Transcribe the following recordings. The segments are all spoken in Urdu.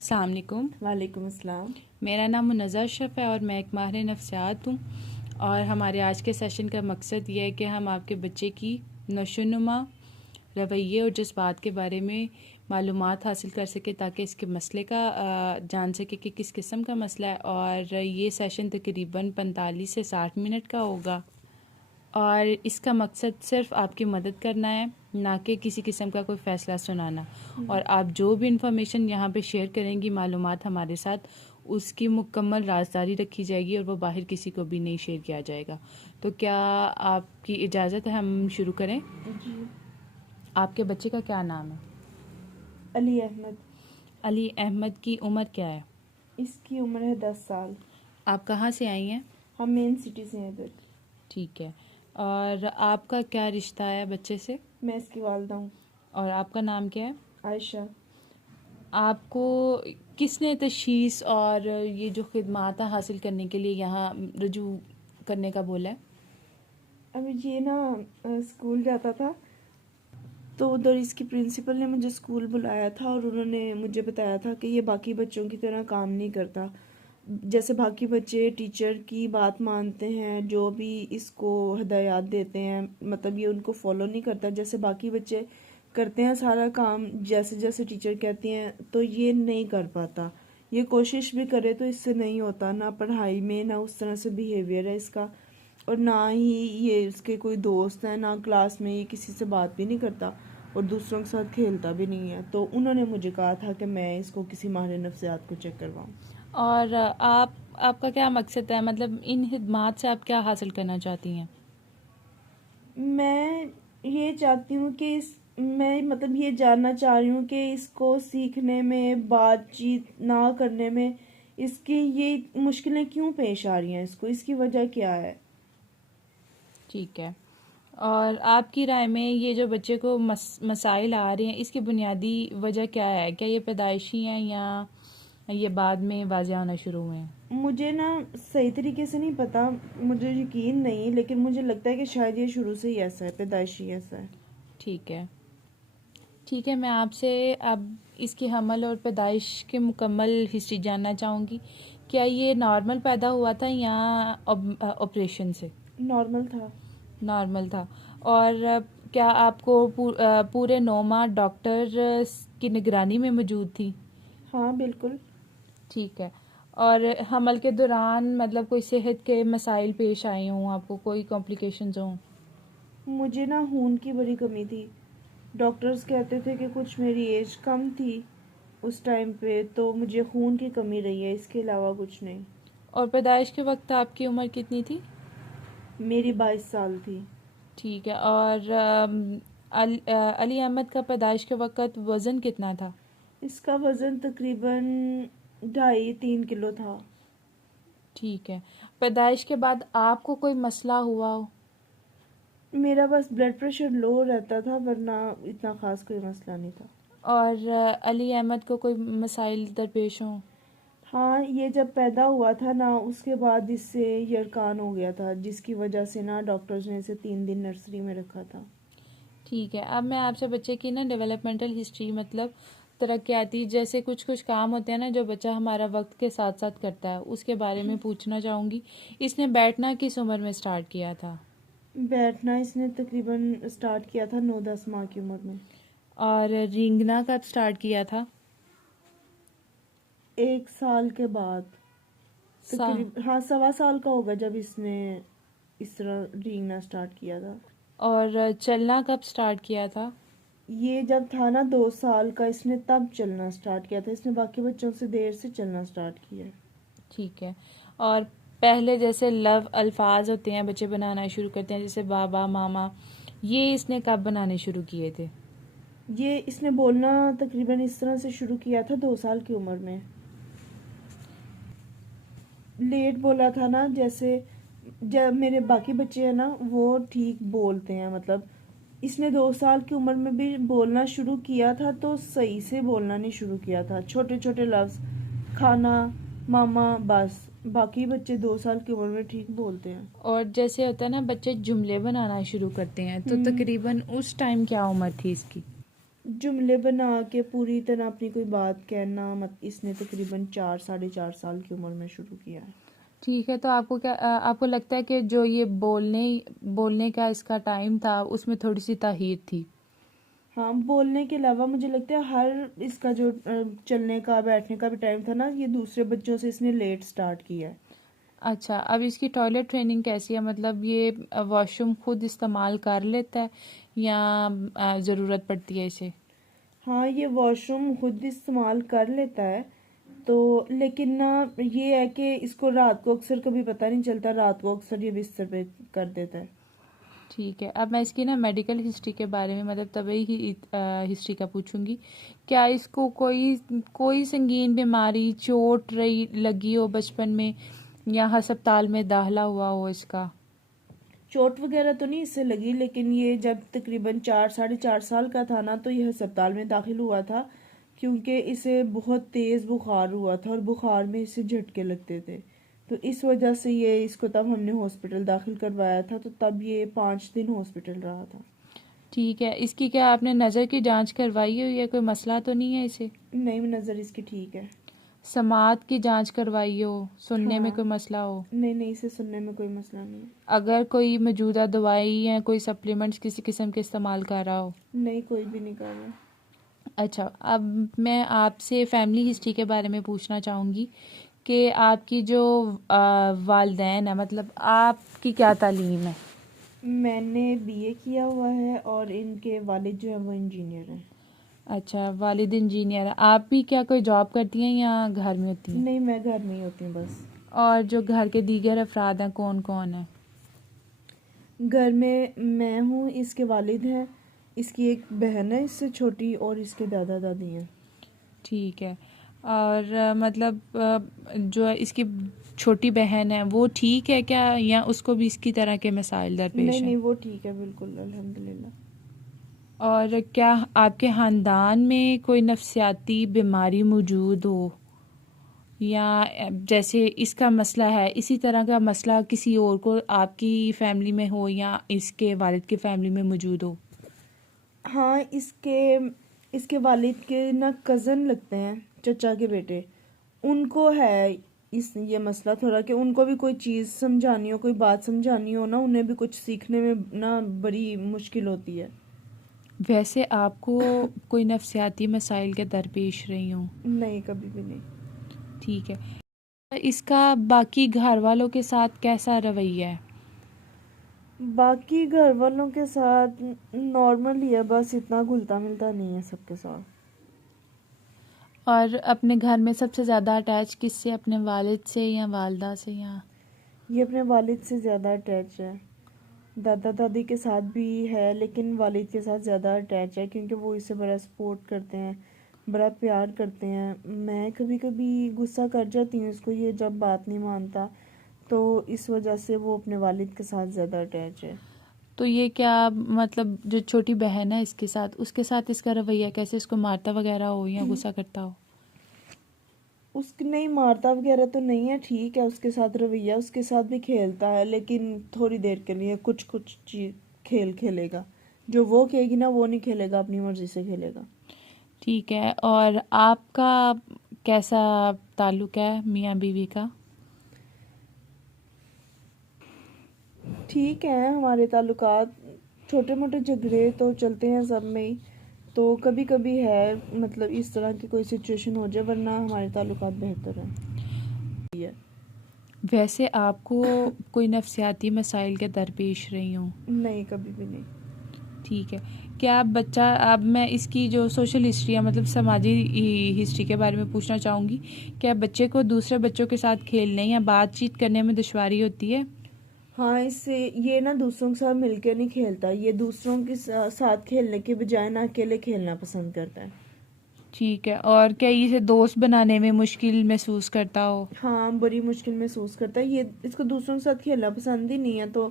السلام علیکم۔ وعلیکم السلام۔ میرا نام منزہ اشرف ہے اور میں ایک ماہر نفسیات ہوں، اور ہمارے آج کے سیشن کا مقصد یہ ہے کہ ہم آپ کے بچے کی نشوونما، رویے اور جذبات کے بارے میں معلومات حاصل کر سکیں تاکہ اس کے مسئلے کا جان سکے کہ کس قسم کا مسئلہ ہے، اور یہ سیشن تقریباً 45 سے 60 منٹ کا ہوگا، اور اس کا مقصد صرف آپ کی مدد کرنا ہے، نہ کہ کسی قسم کا کوئی فیصلہ سنانا۔ اور آپ جو بھی انفارمیشن یہاں پہ شیئر کریں گی، معلومات ہمارے ساتھ، اس کی مکمل رازداری رکھی جائے گی اور وہ باہر کسی کو بھی نہیں شیئر کیا جائے گا۔ تو کیا آپ کی اجازت ہے ہم شروع کریں؟ جی۔ آپ کے بچے کا کیا نام ہے؟ علی احمد۔ علی احمد کی عمر کیا ہے؟ اس کی عمر ہے 10 سال۔ آپ کہاں سے آئی ہیں؟ ہم مین سٹی سے ہیں ادھر۔ ٹھیک ہے، اور آپ کا کیا رشتہ ہے بچے سے؟ میں اس کی والدہ ہوں۔ اور آپ کا نام کیا ہے؟ عائشہ۔ آپ کو کس نے تشخیص اور یہ جو خدمات حاصل کرنے کے لیے یہاں رجوع کرنے کا بولا ہے؟ ابھی یہ نا اسکول جاتا تھا تو ادھر اس کی پرنسپل نے مجھے اسکول بلایا تھا، اور انہوں نے مجھے بتایا تھا کہ یہ باقی بچوں کی طرح کام نہیں کرتا، جیسے باقی بچے ٹیچر کی بات مانتے ہیں، جو بھی اس کو ہدایات دیتے ہیں، مطلب یہ ان کو فالو نہیں کرتا جیسے باقی بچے کرتے ہیں سارا کام جیسے جیسے ٹیچر کہتی ہیں، تو یہ نہیں کر پاتا۔ یہ کوشش بھی کرے تو اس سے نہیں ہوتا، نہ پڑھائی میں نہ اس طرح سے بیہیویئر ہے اس کا، اور نہ ہی یہ اس کے کوئی دوست ہیں، نہ کلاس میں یہ کسی سے بات بھی نہیں کرتا اور دوسروں کے ساتھ کھیلتا بھی نہیں ہے۔ تو انہوں نے مجھے کہا تھا کہ میں اس کو کسی ماہر نفسیات کو چیک کرواؤں۔ اور آپ کا کیا مقصد ہے؟ مطلب ان خدمات سے آپ کیا حاصل کرنا چاہتی ہیں؟ میں یہ چاہتی ہوں کہ میں مطلب یہ جاننا چاہ رہی ہوں کہ اس کو سیکھنے میں، بات چیت نہ کرنے میں اس کی یہ مشکلیں کیوں پیش آ رہی ہیں، اس کی وجہ کیا ہے۔ ٹھیک ہے، اور آپ کی رائے میں یہ جو بچے کو مسائل آ رہے ہیں، اس کی بنیادی وجہ کیا ہے؟ کیا یہ پیدائشی ہیں یا یہ بعد میں واضح ہونا شروع ہوئے ہیں؟ مجھے نا صحیح طریقے سے نہیں پتا، مجھے یقین نہیں، لیکن مجھے لگتا ہے کہ شاید یہ شروع سے ہی ایسا ہے، پیدائشی ایسا ہے۔ ٹھیک ہے، میں آپ سے اب اس کی حمل اور پیدائش کے مکمل ہسٹری جاننا چاہوں گی۔ کیا یہ نارمل پیدا ہوا تھا یا آپریشن سے؟ نارمل تھا۔ اور کیا آپ کو پورے 9 ماہ ڈاکٹر کی نگرانی میں موجود تھی؟ ہاں بالکل۔ ٹھیک ہے، اور حمل کے دوران مطلب کوئی صحت کے مسائل پیش آئے ہوں، آپ کو کوئی کمپلیکیشنز ہوں؟ مجھے نا خون کی بڑی کمی تھی، ڈاکٹرز کہتے تھے کہ کچھ میری ایج کم تھی اس ٹائم پہ، تو مجھے خون کی کمی رہی ہے، اس کے علاوہ کچھ نہیں۔ اور پیدائش کے وقت آپ کی عمر کتنی تھی؟ میری 22 سال تھی۔ ٹھیک ہے، اور علی احمد کا پیدائش کے وقت وزن کتنا تھا؟ اس کا وزن تقریباً 2.5-3 کلو تھا۔ ٹھیک ہے، پیدائش کے بعد آپ کو کوئی مسئلہ ہوا ہو؟ میرا بس بلڈ پریشر لو رہتا تھا، ورنہ اتنا خاص کوئی مسئلہ نہیں تھا۔ اور علی احمد کو کوئی مسائل درپیش ہوں؟ ہاں، یہ جب پیدا ہوا تھا نا، اس کے بعد اس سے یرکان ہو گیا تھا، جس کی وجہ سے نا ڈاکٹرز نے اسے 3 دن نرسری میں رکھا تھا۔ ٹھیک ہے، اب میں آپ سے بچے کی نا ڈیولپمنٹل ہسٹری، مطلب ترقیاتی جیسے کچھ کام ہوتے ہیں نا جو بچہ ہمارا وقت کے ساتھ ساتھ کرتا ہے، اس کے بارے میں پوچھنا چاہوں گی۔ اس نے بیٹھنا کس عمر میں سٹارٹ کیا تھا؟ بیٹھنا اس نے تقریباً سٹارٹ کیا تھا 9-10 ماہ کی عمر میں۔ اور رینگنا کب سٹارٹ کیا تھا؟ 1 سال کے بعد ہاں 1.25 سال کا ہوگا جب اس نے اس طرح رینگنا سٹارٹ کیا تھا۔ اور چلنا کب سٹارٹ کیا تھا؟ یہ جب تھا نا 2 سال کا، اس نے تب چلنا سٹارٹ کیا تھا، اس نے باقی بچوں سے دیر سے چلنا سٹارٹ کیا ہے۔ ٹھیک ہے، اور پہلے جیسے لو الفاظ ہوتے ہیں بچے بنانا شروع کرتے ہیں جیسے بابا، ماما، یہ اس نے کب بنانے شروع کیے تھے؟ یہ اس نے بولنا تقریباً اس طرح سے شروع کیا تھا 2 سال کی عمر میں۔ لیٹ بولا تھا نا، جیسے جب میرے باقی بچے ہیں نا وہ ٹھیک بولتے ہیں، مطلب اس نے 2 سال کی عمر میں بھی بولنا شروع کیا تھا تو صحیح سے بولنا نہیں شروع کیا تھا، چھوٹے چھوٹے لفظ، کھانا، ماما، بس۔ باقی بچے 2 سال کی عمر میں ٹھیک بولتے ہیں۔ اور جیسے ہوتا ہے نا بچے جملے بنانا شروع کرتے ہیں، تو تقریباً اس ٹائم کیا عمر تھی اس کی؟ جملے بنا کے پوری طرح اپنی کوئی بات کہنا اس نے تقریباً 4 ساڑھے 4 سال کی عمر میں شروع کیا ہے۔ ٹھیک ہے، تو آپ کو کیا آپ کو لگتا ہے کہ جو یہ بولنے کا اس کا ٹائم تھا اس میں تھوڑی سی تاخیر تھی؟ ہاں، بولنے کے علاوہ مجھے لگتا ہے ہر اس کا جو چلنے کا بیٹھنے کا بھی ٹائم تھا نا، یہ دوسرے بچوں سے اس نے لیٹ سٹارٹ کیا ہے۔ اچھا، اب اس کی ٹوائلٹ ٹریننگ کیسی ہے؟ مطلب یہ واش روم خود استعمال کر لیتا ہے یا ضرورت پڑتی ہے اسے؟ ہاں، یہ واش روم خود استعمال کر لیتا ہے، تو لیکن نا یہ ہے کہ اس کو رات کو اکثر کبھی پتہ نہیں چلتا، رات کو اکثر یہ بستر پہ کر دیتا ہے۔ ٹھیک ہے، اب میں اس کی نا میڈیکل ہسٹری کے بارے میں، مطلب طبی ہسٹری کا پوچھوں گی۔ کیا اس کو کوئی سنگین بیماری، چوٹ لگی ہو بچپن میں یا ہسپتال میں داخلہ ہوا ہو اس کا؟ چوٹ وغیرہ تو نہیں اس سے لگی، لیکن یہ جب تقریباً 4 ساڑھے 4 سال کا تھا نا تو یہ ہسپتال میں داخل ہوا تھا، کیونکہ اسے بہت تیز بخار ہوا تھا اور بخار میں اسے جھٹکے لگتے تھے، تو اس وجہ سے اس کو تب ہم نے ہاسپٹل داخل کروایا تھا، تو تب یہ 5 دن ہاسپٹل رہا تھا۔ ٹھیک ہے، اس کی کیا آپ نے نظر کی جانچ کروائی ہوئی ہے؟ کوئی مسئلہ تو نہیں ہے اسے؟ نہیں، نظر اس کی ٹھیک ہے۔ سماعت کی جانچ کروائی ہو، سننے میں ہاں، کوئی مسئلہ ہو؟ نہیں، اسے سننے میں کوئی مسئلہ نہیں ہے۔ اگر کوئی موجودہ دوائی یا کوئی سپلیمنٹس کسی قسم کے استعمال کر رہا ہو؟ نہیں، کوئی بھی نہیں کر رہا۔ اچھا، اب میں آپ سے فیملی ہسٹری کے بارے میں پوچھنا چاہوں گی کہ آپ کی جو والدین ہیں، مطلب آپ کی کیا تعلیم ہے؟ میں نے BA کیا ہوا ہے اور ان کے والد جو ہیں وہ انجینئر ہیں۔ اچھا، والد انجینئر ہیں، آپ بھی کیا کوئی جاب کرتی ہیں یا گھر میں ہوتی ہیں؟ نہیں، میں گھر میں ہی ہوتی ہوں بس۔ اور جو گھر کے دیگر افراد ہیں کون کون ہیں؟ گھر میں ہوں، اس کے والد ہیں، اس کی ایک بہن ہے اس سے چھوٹی، اور اس کے دادا دادی ہیں۔ ٹھیک ہے، اور مطلب جو اس کی چھوٹی بہن ہے وہ ٹھیک ہے کیا، یا اس کو بھی اس کی طرح کے مسائل درپیش ہیں؟ نہیں، وہ ٹھیک ہے بالکل، الحمدللہ۔ اور کیا آپ کے خاندان میں کوئی نفسیاتی بیماری موجود ہو، یا جیسے اس کا مسئلہ ہے اسی طرح کا مسئلہ کسی اور کو آپ کی فیملی میں ہو یا اس کے والد کی فیملی میں موجود ہو؟ ہاں، اس کے والد کے نا کزن لگتے ہیں، چچا کے بیٹے، ان کو ہے یہ مسئلہ تھوڑا، کہ ان کو بھی کوئی چیز سمجھانی ہو، کوئی بات سمجھانی ہو نا، انہیں بھی کچھ سیکھنے میں نا بڑی مشکل ہوتی ہے۔ ویسے آپ کو کوئی نفسیاتی مسائل کے درپیش رہی ہوں؟ نہیں، کبھی بھی نہیں۔ ٹھیک ہے، اس کا باقی گھر والوں کے ساتھ کیسا رویہ ہے؟ باقی گھر والوں کے ساتھ نارمل ہی ہے، بس اتنا گھلتا ملتا نہیں ہے سب کے ساتھ۔ اور اپنے گھر میں سب سے زیادہ اٹیچ کس سے، اپنے والد سے یا والدہ سے یا؟ یہ اپنے والد سے زیادہ اٹیچ ہے، دادا دادی کے ساتھ بھی ہے لیکن والد کے ساتھ زیادہ اٹیچ ہے، کیونکہ وہ اسے بڑا سپورٹ کرتے ہیں، بڑا پیار کرتے ہیں۔ میں کبھی کبھی غصہ کر جاتی ہوں اس کو، یہ جب بات نہیں مانتا، تو اس وجہ سے وہ اپنے والد کے ساتھ زیادہ اٹیچ ہے۔ تو یہ کیا مطلب جو چھوٹی بہن ہے اس کے ساتھ اس کا رویہ کیسے؟ اس کو مارتا وغیرہ ہو یا غصہ کرتا ہو؟ اس کو نہیں مارتا وغیرہ تو نہیں ہے، ٹھیک ہے اس کے ساتھ رویہ، اس کے ساتھ بھی کھیلتا ہے لیکن تھوڑی دیر کے لیے کچھ چیز کھیل کھیلے گا، جو وہ کہے گی نا وہ نہیں کھیلے گا، اپنی مرضی سے کھیلے گا۔ ٹھیک ہے، اور آپ کا کیسا تعلق ہے میاں بیوی کا؟ ٹھیک ہے ہمارے تعلقات، چھوٹے موٹے جھگڑے تو چلتے ہیں سب میں ہی، تو کبھی کبھی ہے مطلب اس طرح کی کوئی سچویشن ہو جائے، ورنہ ہمارے تعلقات بہتر ہیں۔ ویسے آپ کو کوئی نفسیاتی مسائل کے درپیش رہی ہوں؟ نہیں، کبھی بھی نہیں۔ ٹھیک ہے، کیا اب میں اس کی جو سوشل ہسٹری ہے، مطلب سماجی ہسٹری کے بارے میں پوچھنا چاہوں گی، کیا بچے کو دوسرے بچوں کے ساتھ کھیلنے یا بات چیت کرنے میں دشواری ہوتی ہے؟ ہاں، اس سے یہ نا دوسروں کے ساتھ مل کے نہیں کھیلتا، یہ دوسروں کے ساتھ کھیلنے کے بجائے نا اکیلے کھیلنا پسند کرتا ہے۔ ٹھیک ہے، اور کیا اسے دوست بنانے میں مشکل محسوس کرتا ہو؟ ہاں، بڑی مشکل محسوس کرتا ہے، یہ اس کو دوسروں کے ساتھ کھیلنا پسند ہی نہیں ہے، تو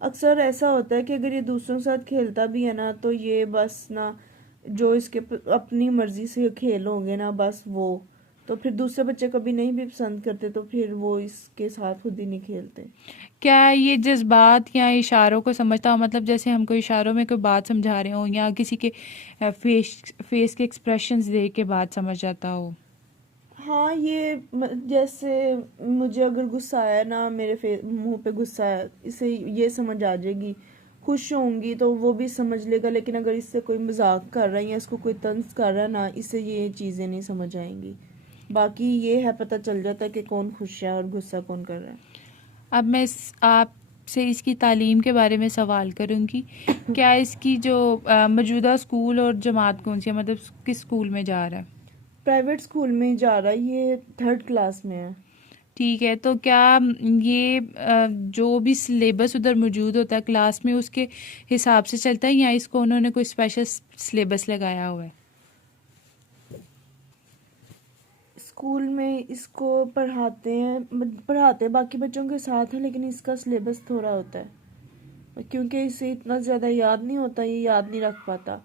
اکثر ایسا ہوتا ہے کہ اگر یہ دوسروں کے ساتھ کھیلتا بھی ہے نا تو یہ بس نا جو اس کے اپنی مرضی سے کھیل ہوں گے نا بس وہ، تو پھر دوسرے بچے کبھی نہیں بھی پسند کرتے تو پھر وہ اس کے ساتھ خود ہی نہیں کھیلتے. کیا یہ جذبات یا اشاروں کو سمجھتا ہو؟ مطلب جیسے ہم کو اشاروں میں کوئی بات سمجھا رہے ہوں یا کسی کے فیس کے ایکسپریشنز دیکھ کے بات سمجھ جاتا ہو. ہاں یہ جیسے مجھے اگر غصہ آیا نا، میرے منہ پہ غصہ ہے، اسے یہ سمجھ آ جائے گی. خوش ہوں گی تو وہ بھی سمجھ لے گا، لیکن اگر اس سے کوئی مذاق کر رہا ہے یا اس کو کوئی طنز کر رہا ہے نا، اسے یہ چیزیں نہیں سمجھ آئیں گی. باقی یہ ہے پتہ چل جاتا ہے کہ کون خوش ہے اور غصہ کون کر رہا ہے. اب میں آپ سے اس کی تعلیم کے بارے میں سوال کروں گی. کیا اس کی جو موجودہ اسکول اور جماعت کون سی ہے، مطلب کس اسکول میں جا رہا ہے؟ پرائیویٹ اسکول میں جا رہا ہے، یہ 3rd کلاس میں ہے. ٹھیک ہے، تو کیا یہ جو بھی سلیبس ادھر موجود ہوتا ہے کلاس میں اس کے حساب سے چلتا ہے یا اس کو انہوں نے کوئی اسپیشل سلیبس لگایا ہوا ہے؟ اسکول میں اس کو پڑھاتے باقی بچوں کے ساتھ ہیں، لیکن اس کا سلیبس تھوڑا ہوتا ہے کیونکہ اسے اتنا زیادہ یاد نہیں ہوتا، یہ یاد نہیں رکھ پاتا.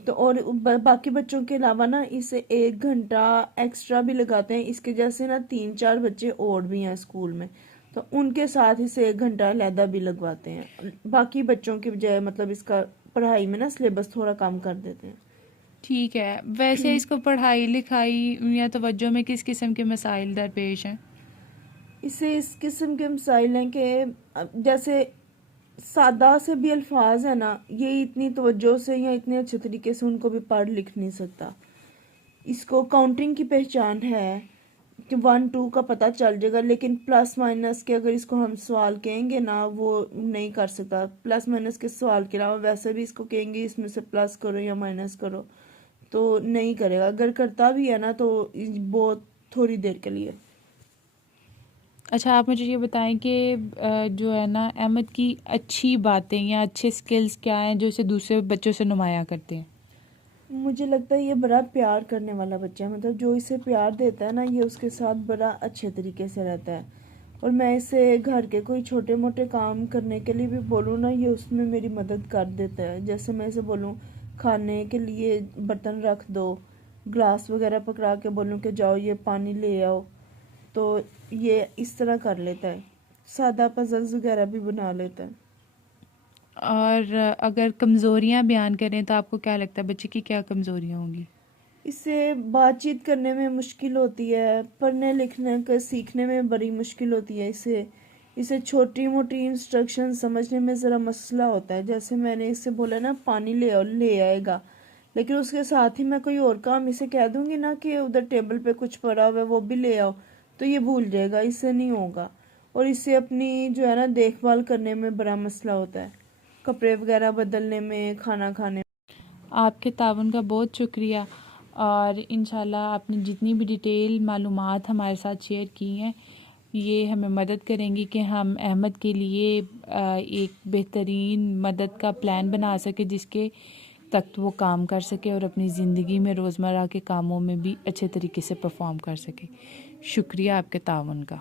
تو اور باقی بچوں کے علاوہ نا اسے 1 گھنٹہ ایکسٹرا بھی لگاتے ہیں. اس کے جیسے نا 3-4 بچے اور بھی ہیں اسکول میں، تو ان کے ساتھ اسے 1 گھنٹہ علیحدہ بھی لگواتے ہیں. باقی بچوں کی بجائے مطلب اس کا پڑھائی میں نا سلیبس تھوڑا کم کر دیتے ہیں. ٹھیک ہے. ویسے اس کو پڑھائی لکھائی یا توجہ میں کس قسم کے مسائل درپیش ہیں؟ اسے اس قسم کے مسائل ہیں کہ جیسے سادہ سے بھی الفاظ ہیں نا، یہ اتنی توجہ سے یا اتنے اچھے طریقے سے ان کو بھی پڑھ لکھ نہیں سکتا. اس کو کاؤنٹنگ کی پہچان ہے کہ 1-2 کا پتہ چل جائے گا، لیکن پلس مائنس کے اگر اس کو ہم سوال کہیں گے نا وہ نہیں کر سکتا. پلس مائنس کے سوال کے علاوہ ویسے بھی اس کو کہیں گے اس میں سے پلس کرو یا مائنس کرو تو نہیں کرے گا. اگر کرتا بھی ہے نا تو بہت تھوڑی دیر کے لیے. اچھا، آپ مجھے یہ بتائیں کہ جو ہے نا احمد کی اچھی باتیں یا اچھے سکلز کیا ہیں جو اسے دوسرے بچوں سے نمایاں کرتے ہیں؟ مجھے لگتا ہے یہ بڑا پیار کرنے والا بچہ ہے، مطلب جو اسے پیار دیتا ہے نا یہ اس کے ساتھ بڑا اچھے طریقے سے رہتا ہے. اور میں اسے گھر کے کوئی چھوٹے موٹے کام کرنے کے لیے بھی بولوں نا یہ اس میں میری مدد کر دیتا ہے. جیسے میں اسے بولوں کھانے کے لیے برتن رکھ دو، گلاس وغیرہ پکڑا کے بولوں کہ جاؤ یہ پانی لے آؤ، تو یہ اس طرح کر لیتا ہے. سادہ پزلز وغیرہ بھی بنا لیتا ہے. اور اگر کمزوریاں بیان کریں تو آپ کو کیا لگتا ہے بچے کی کیا کمزوریاں ہوں گی؟ اس سے بات چیت کرنے میں مشکل ہوتی ہے، پڑھنے لکھنے کا سیکھنے میں بڑی مشکل ہوتی ہے. اسے چھوٹی موٹی انسٹرکشن سمجھنے میں ذرا مسئلہ ہوتا ہے. جیسے میں نے اس سے بولا نا پانی لے آؤ، لے آئے گا، لیکن اس کے ساتھ ہی میں کوئی اور کام اسے کہہ دوں گی نا کہ ادھر ٹیبل پہ کچھ پڑا ہوا ہے وہ بھی لے آؤ، تو یہ بھول جائے گا، اس سے نہیں ہوگا. اور اس سے اپنی جو ہے نا دیکھ بھال کرنے میں بڑا مسئلہ ہوتا ہے، کپڑے وغیرہ بدلنے میں، کھانا کھانے میں. آپ کے تعاون کا بہت شکریہ، اور انشاءاللہ آپ نے جتنی بھی ڈیٹیل معلومات ہمارے ساتھ شیئر کی ہیں یہ ہمیں مدد کریں گی کہ ہم احمد کے لیے ایک بہترین مدد کا پلان بنا سکے جس کے تک وہ کام کر سکے اور اپنی زندگی میں روزمرہ کے کاموں میں بھی اچھے طریقے سے پرفارم کر سکے. شکریہ آپ کے تعاون کا.